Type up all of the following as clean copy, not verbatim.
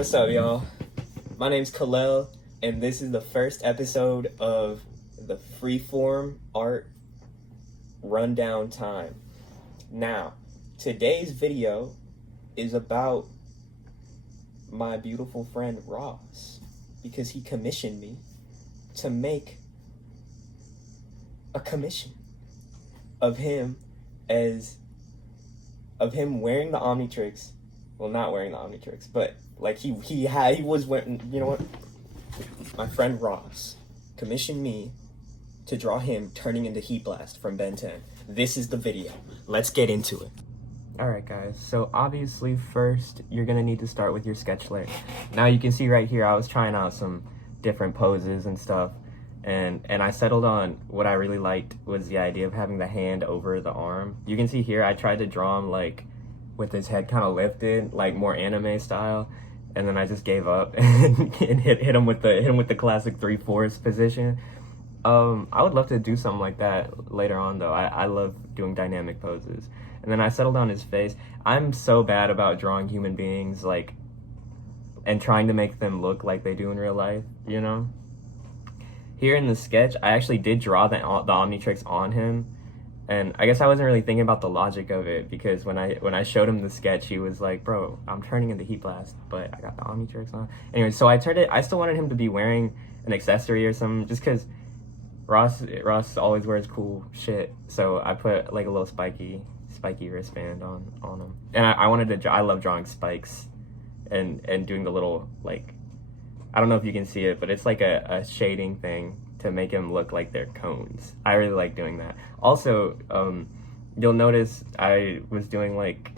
What's up, y'all? My name's Khalil, and this is the first episode of the Freeform Art Rundown Time. Now, today's video is about my beautiful friend Ross, because he commissioned me to make a commission of him wearing the Omnitrix. Well, not wearing the Omnitrix, but like he was wearing, you know what? My friend Ross commissioned me to draw him turning into Heat Blast from Ben 10. This is the video. Let's get into it. Alright guys, so obviously first you're gonna need to start with your sketch layer. Now you can see right here I was trying out some different poses and stuff, and I settled on what I really liked was the idea of having the hand over the arm. You can see here I tried to draw him like with his head kind of lifted, like more anime style, and then I just gave up and hit him with the classic 3/4 position. I would love to do something like that later on though. I love doing dynamic poses. And then I settled on his face. I'm so bad about drawing human beings like and trying to make them look like they do in real life, you know? Here in the sketch, I actually did draw the Omnitrix on him. And I guess I wasn't really thinking about the logic of it, because when I showed him the sketch, he was like, bro, I'm turning into Heat Blast, but I got the Omnitrix on. Anyway, so I still wanted him to be wearing an accessory or something, just because Ross always wears cool shit. So I put like a little spiky wristband on him. And I love drawing spikes and doing the little, like, I don't know if you can see it, but it's like a shading thing to make him look like they're cones. I really like doing that. Also, you'll notice I was doing like,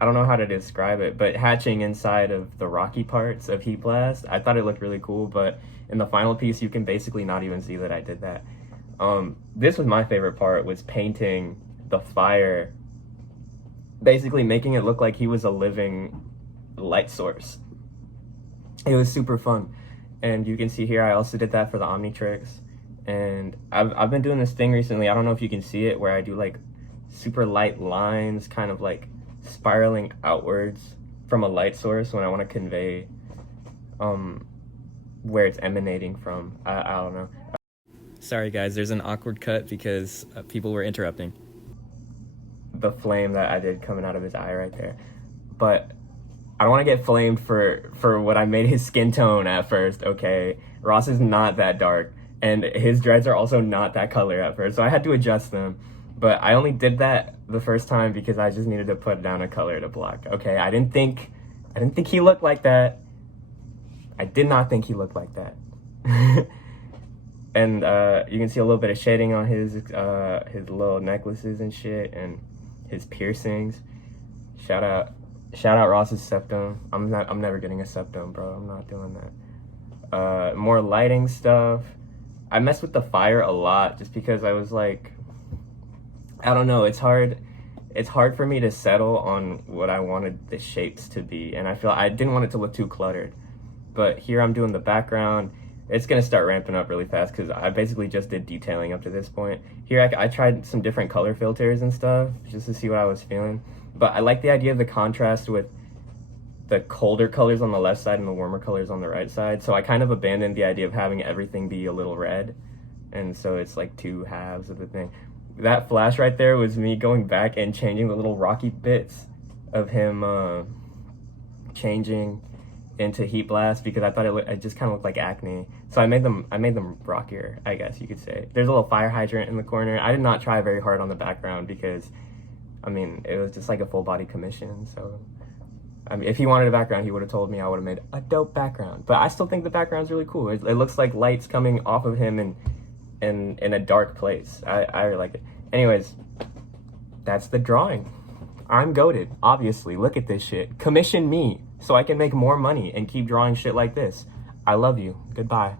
I don't know how to describe it, but hatching inside of the rocky parts of Heat Blast. I thought it looked really cool, but in the final piece, you can basically not even see that I did that. This was my favorite part, was painting the fire, basically making it look like he was a living light source. It was super fun. And you can see here, I also did that for the Omnitrix. And I've been doing this thing recently, I don't know if you can see it, where I do like super light lines, kind of like spiraling outwards from a light source when I want to convey where it's emanating from. I don't know. Sorry guys, there's an awkward cut because people were interrupting. The flame that I did coming out of his eye right there. But I don't want to get flamed for what I made his skin tone at first, okay? Ross is not that dark, and his dreads are also not that color at first, so I had to adjust them. But I only did that the first time because I just needed to put down a color to block, okay? I didn't think he looked like that. I did not think he looked like that. And you can see a little bit of shading on his little necklaces and shit, and his piercings. Shout out Ross's septum. I'm never getting a septum, bro. I'm not doing that. More lighting stuff. I messed with the fire a lot just because I was like, I don't know, it's hard for me to settle on what I wanted the shapes to be, and I didn't want it to look too cluttered. But here I'm doing the background. It's gonna start ramping up really fast because I basically just did detailing up to this point. Here I tried some different color filters and stuff just to see what I was feeling. But I like the idea of the contrast with the colder colors on the left side and the warmer colors on the right side. So I kind of abandoned the idea of having everything be a little red. And so it's like two halves of the thing. That flash right there was me going back and changing the little rocky bits of him changing into Heat Blast, because I thought it just kind of looked like acne. So I made them rockier, I guess you could say. There's a little fire hydrant in the corner. I did not try very hard on the background because, I mean, it was just like a full body commission. So, I mean, if he wanted a background, he would have told me. I would have made a dope background. But I still think the background's really cool. It looks like lights coming off of him in a dark place. I really like it. Anyways, that's the drawing. I'm goated, obviously. Look at this shit. Commission me so I can make more money and keep drawing shit like this. I love you. Goodbye.